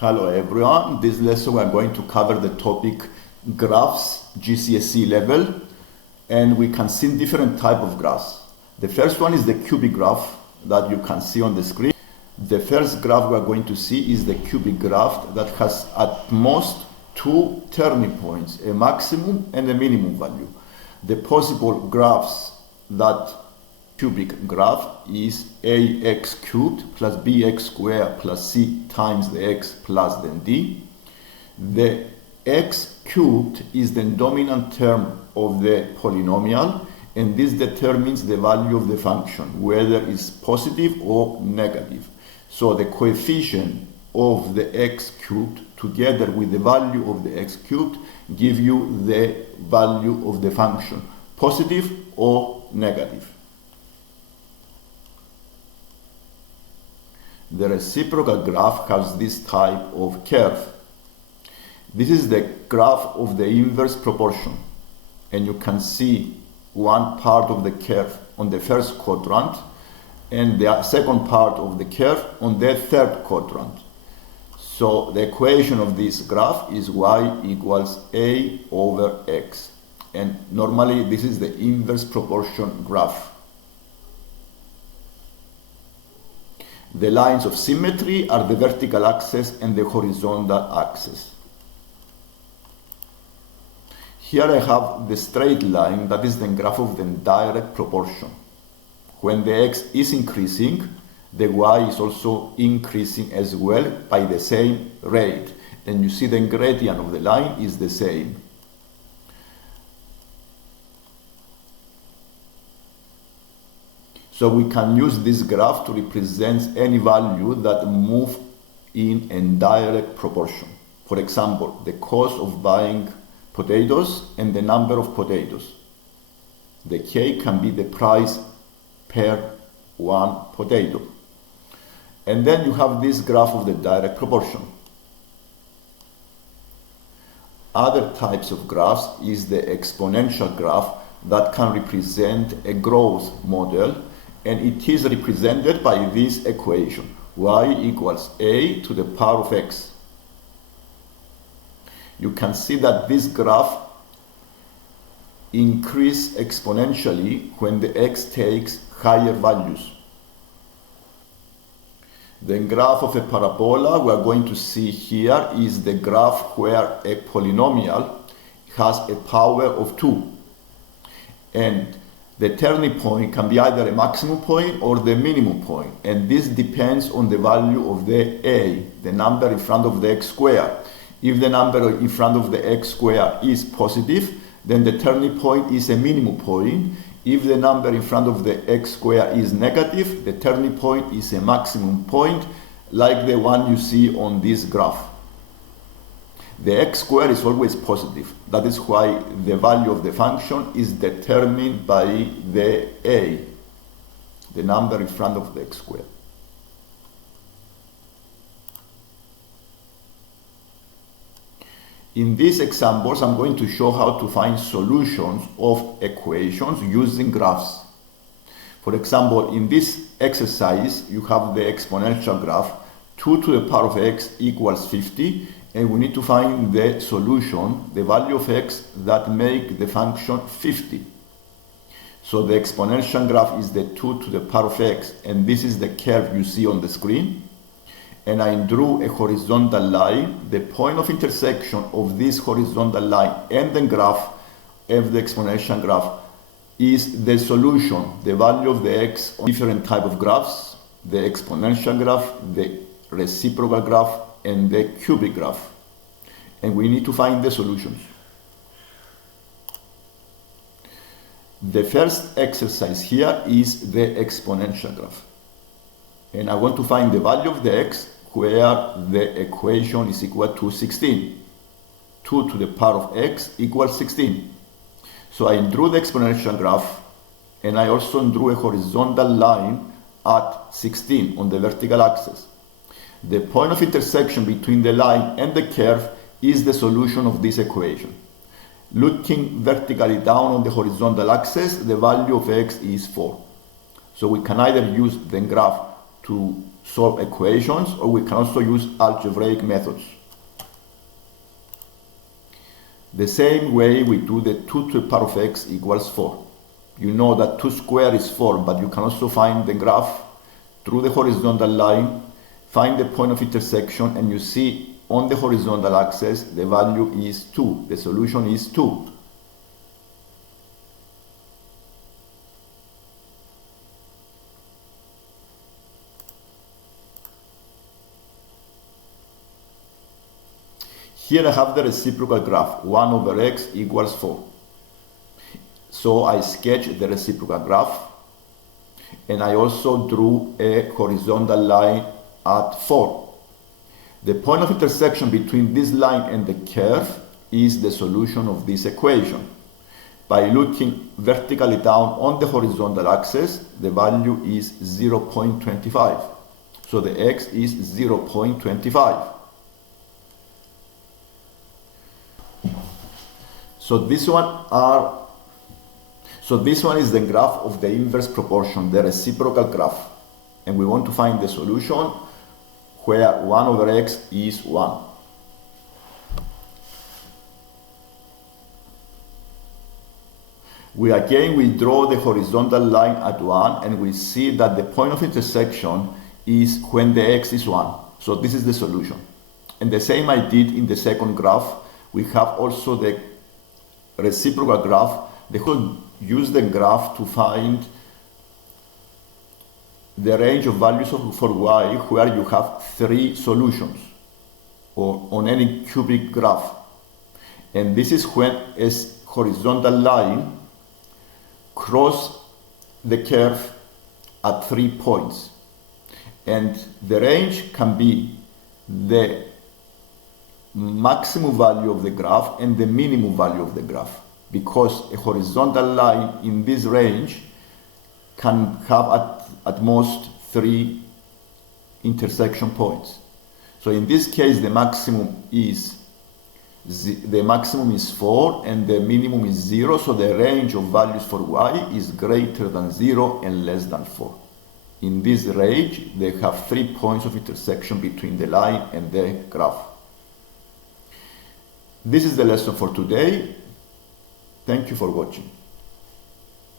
Hello everyone, this lesson we are going to cover the topic graphs, GCSE level, and we can see different type of graphs. The first one is the cubic graph that you can see on the screen. The first graph we are going to see is the cubic graph that has at most two turning points, a maximum and a minimum value. The possible graphs that cubic graph is ax cubed plus bx squared plus c times the x plus then d. The x cubed is the dominant term of the polynomial, and this determines the value of the function, whether it's positive or negative. So the coefficient of the x cubed together with the value of the x cubed give you the value of the function, positive or negative. The reciprocal graph has this type of curve. This is the graph of the inverse proportion, and you can see one part of the curve on the first quadrant and the second part of the curve on the third quadrant. So the equation of this graph is y equals a over x, and normally this is the inverse proportion graph. The lines of symmetry are the vertical axis and the horizontal axis. Here I have the straight line that is the graph of the direct proportion. When the x is increasing, the y is also increasing as well by the same rate, and you see the gradient of the line is the same. So we can use this graph to represent any value that move in indirect proportion. For example, the cost of buying potatoes and the number of potatoes. The K can be the price per one potato. And then you have this graph of the direct proportion. Other types of graphs is the exponential graph that can represent a growth model, and it is represented by this equation, y equals a to the power of x. You can see that this graph increases exponentially when the x takes higher values. The graph of a parabola we are going to see here is the graph where a polynomial has a power of 2, and the turning point can be either a maximum point or the minimum point, and this depends on the value of the a, the number in front of the x squared. If the number in front of the x squared is positive, then the turning point is a minimum point. If the number in front of the x squared is negative, the turning point is a maximum point, like the one you see on this graph. The x squared is always positive. That is why the value of the function is determined by the a, the number in front of the x squared. In these examples, I'm going to show how to find solutions of equations using graphs. For example, in this exercise, you have the exponential graph, 2 to the power of x equals 50, and we need to find the solution, the value of x that make the function 50. So the exponential graph is the 2 to the power of x, and this is the curve you see on the screen. And I drew a horizontal line. The point of intersection of this horizontal line and the graph of the exponential graph is the solution, the value of the x on different type of graphs, the exponential graph, the reciprocal graph, and the cubic graph, and we need to find the solutions. The first exercise here is the exponential graph, and I want to find the value of the x where the equation is equal to 16. 2 to the power of x equals 16. So I drew the exponential graph, and I also drew a horizontal line at 16 on the vertical axis. The point of intersection between the line and the curve is the solution of this equation. Looking vertically down on the horizontal axis, the value of x is 4. So we can either use the graph to solve equations, or we can also use algebraic methods. The same way we do the 2 to the power of x equals 4. You know that 2 squared is 4, but you can also find the graph through the horizontal line, find the point of intersection, and you see on the horizontal axis the value is 2. The solution is 2. Here I have the reciprocal graph, 1 over x equals 4. So I sketched the reciprocal graph, and I also drew a horizontal line at 4. The point of intersection between this line and the curve is the solution of this equation. By looking vertically down on the horizontal axis, the value is 0.25. So the x is 0.25. So this one is the graph of the inverse proportion, the reciprocal graph. And we want to find the solution where 1 over x is 1. We draw the horizontal line at 1, and we see that the point of intersection is when the x is 1. So this is the solution. And the same I did in the second graph. We have also the reciprocal graph. They could use the graph to find the range of values for y where you have 3 solutions, or on any cubic graph. And this is when a horizontal line crosses the curve at 3 points. And the range can be the maximum value of the graph and the minimum value of the graph, because a horizontal line in this range can have at most 3 intersection points. So in this case, the maximum is 4 and the minimum is 0, so the range of values for y is greater than 0 and less than 4. In this range, they have 3 points of intersection between the line and the graph. This is the lesson for today. Thank you for watching.